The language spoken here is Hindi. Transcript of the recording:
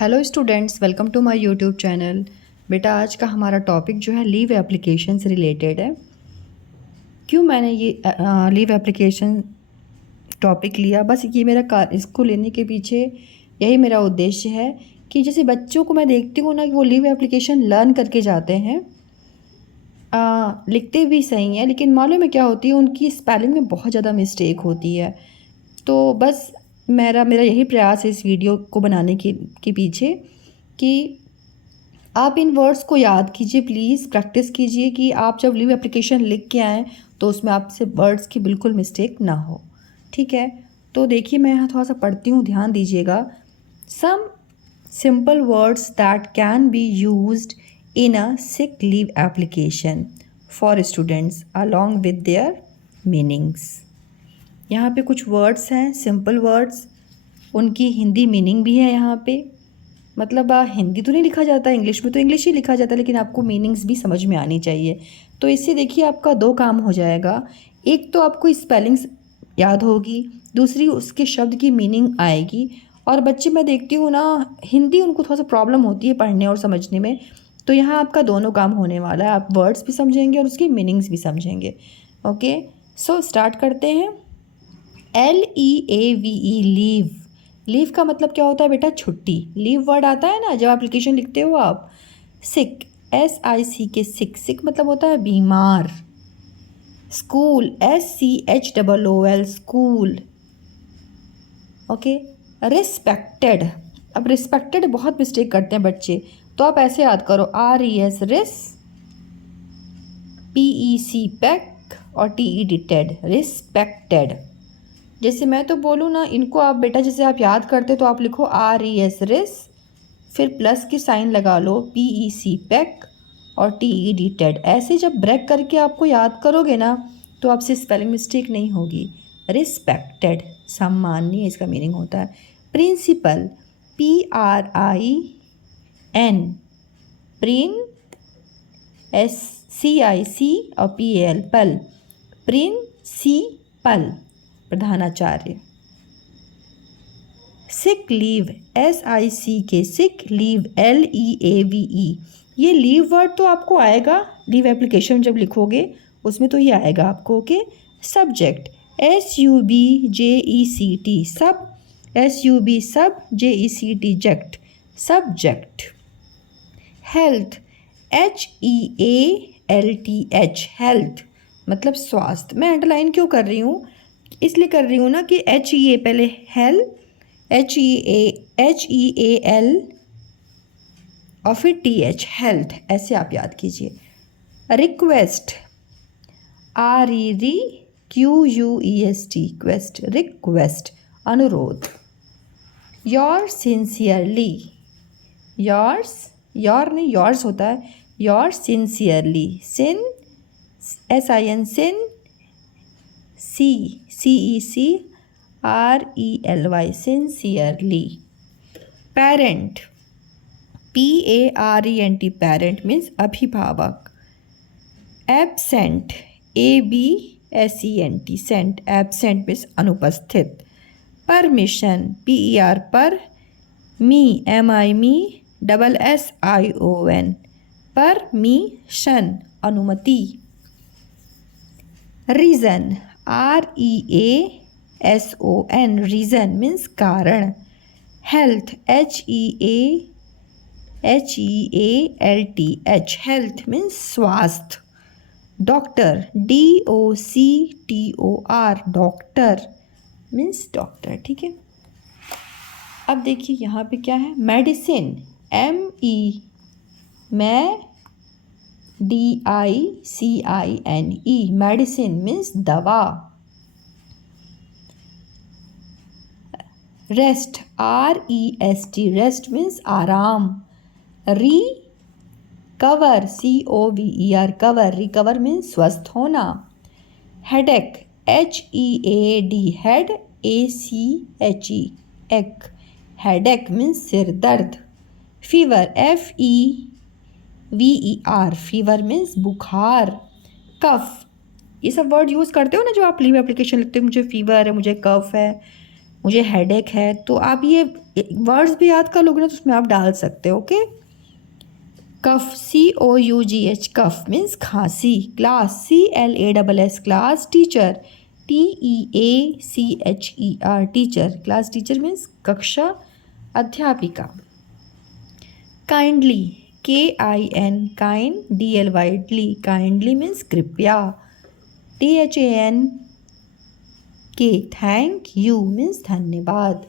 Hello students, welcome to my YouTube channel. बेटा, आज का हमारा टॉपिक जो है लीव एप्लीकेशन से रिलेटेड है। क्यों मैंने ये लीव एप्लीकेशन टॉपिक लिया, बस ये मेरा इसको लेने के पीछे यही मेरा उद्देश्य है कि जैसे बच्चों को मैं देखती हूँ ना कि वो लीव एप्लीकेशन लर्न करके जाते हैं, लिखते भी सही हैं, लेकिन मालूम है क्या होती है, उनकी स्पेलिंग में बहुत ज़्यादा मिस्टेक होती है। तो बस मेरा मेरा यही प्रयास है इस वीडियो को बनाने के पीछे कि आप इन वर्ड्स को याद कीजिए, प्लीज़ प्रैक्टिस कीजिए कि आप जब लीव एप्लीकेशन लिख के आएँ तो उसमें आपसे वर्ड्स की बिल्कुल मिस्टेक ना हो। ठीक है, तो देखिए मैं यहाँ थोड़ा सा पढ़ती हूँ, ध्यान दीजिएगा। Some simple words that can be used in a sick leave application for students along with their meanings. यहाँ पे कुछ वर्ड्स हैं, सिंपल वर्ड्स, उनकी हिंदी मीनिंग भी है यहाँ पे। मतलब हिंदी तो नहीं लिखा जाता, इंग्लिश में तो इंग्लिश ही लिखा जाता है, लेकिन आपको मीनिंग्स भी समझ में आनी चाहिए। तो इससे देखिए आपका दो काम हो जाएगा। एक तो आपको स्पेलिंग्स याद होगी, दूसरी उसके शब्द की मीनिंग आएगी। और बच्चे मैं देखती हूँ ना, हिंदी उनको थोड़ा सा प्रॉब्लम होती है पढ़ने और समझने में, तो यहाँ आपका दोनों काम होने वाला है। आप वर्ड्स भी समझेंगे और उसकी मीनिंग्स भी समझेंगे। ओके, सो स्टार्ट करते हैं। LEAVE, leave. लीव का मतलब क्या होता है बेटा? छुट्टी। लीव वर्ड आता है ना जब एप्लीकेशन लिखते हो आप। सिक, SIC, सिक, सिक मतलब होता है बीमार। School, SCHOOL, school. Okay, respected. अब रिस्पेक्टेड बहुत मिस्टेक करते हैं बच्चे, तो आप ऐसे याद करो, RES रिस, PEC पैक और TED टेड, रिस्पेक्टेड। जैसे मैं तो बोलूँ ना, इनको आप बेटा जैसे आप याद करते तो आप लिखो RES रिस, फिर प्लस की साइन लगा लो, PEC पैक और TED टेड। ऐसे जब ब्रेक करके आपको याद करोगे ना तो आपसे स्पेलिंग मिस्टेक नहीं होगी। रिस्पेक्टेड, सम्माननीय इसका मीनिंग होता है। प्रिंसिपल, PRIN, प्रिन, SCIC और PAL, पल, प्रिंसिपल, प्रधानाचार्य। Sick leave, SIC, sick leave, LEAVE। ये लीव वर्ड तो आपको आएगा लीव एप्लीकेशन जब लिखोगे उसमें तो ये आएगा आपको। Okay, subject, SUBJECT, sub, SUB sub, JECT ject, subject. Health, HEALTH, health मतलब स्वास्थ्य। मैं अंडरलाइन क्यों कर रही हूँ? इसलिए कर रही हूँ ना कि HEA पहले हेल, HEAL और फिर TH, हेल्थ, ऐसे आप याद कीजिए। रिक्वेस्ट, REQUEST, क्वेस्ट, रिक्वेस्ट, अनुरोध। योर सिंसियरली, योर्स, योर नहीं योर्स होता है, your sincerely, sin, SIN, sin, CECRELY, sincerely. Parent, PARENT, parent means अभिभावक। Absent, ABSENT, sent, absent means अनुपस्थित। Permission, PER, per, mi, MI, mi, SSION, permission, अनुमति। रीज़न, REASON, रीज़न मीन्स कारण। हेल्थ, HEALTH, हेल्थ मीन्स स्वास्थ्य। Doctor, DOCTOR, doctor means doctor. ठीक है, अब देखिए यहाँ पे क्या है, मेडिसिन, MEDICINE, मेडिसिन मीन्स दवा। रेस्ट, REST, रेस्ट मीन्स आराम। Recover, COVER, cover, recover means स्वस्थ होना। हेडेक, HEAD, हेड, ACHE, एक, हेडेक मीन्स सिर दर्द। फीवर, FEVER, फीवर मीन्स बुखार। कफ, ये सब वर्ड यूज़ करते हो ना जो आप लीव एप्लीकेशन लिखते हो, मुझे फीवर है, मुझे कफ है, मुझे हेडेक है, तो आप ये वर्ड्स भी याद कर लोगे ना तो उसमें आप डाल सकते हो। ओके। कफ, COUGH, कफ मीन्स खांसी। Class, CLASS, class. Teacher, TEACHER, teacher. Class teacher means कक्षा अध्यापिका। Kindly, KIN, kind, DLY, kindly means कृपया। THANK, थैंक यू मीन्स धन्यवाद।